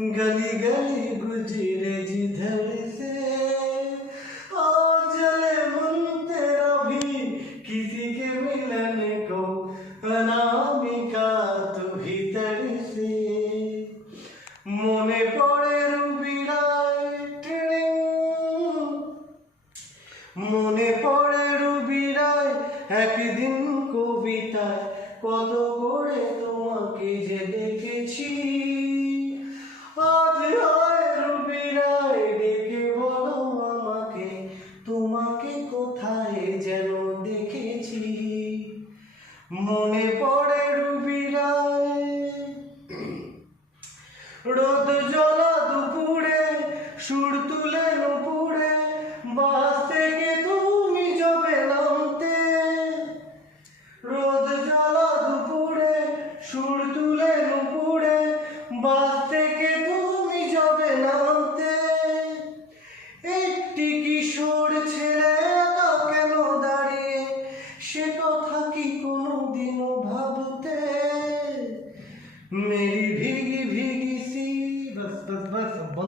गली गली गुजरे जिधर से चले मन तेरा भी किसी के मिलन को अनामिका तू भीतर से মনে পড়ে মনে পড়ে রুবিরায় একদিন কবিতায় কত করে তোমাকে যে দেখেছি আজ হয় রুবিরায় ডেকে বলো আমাকে তোমাকে কোথায় যেন দেখেছি মনে পড়ে রুবিরায় রোদ জ্বলা দুপুরে সুর তুলে নুপুরে বাস